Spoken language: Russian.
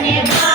не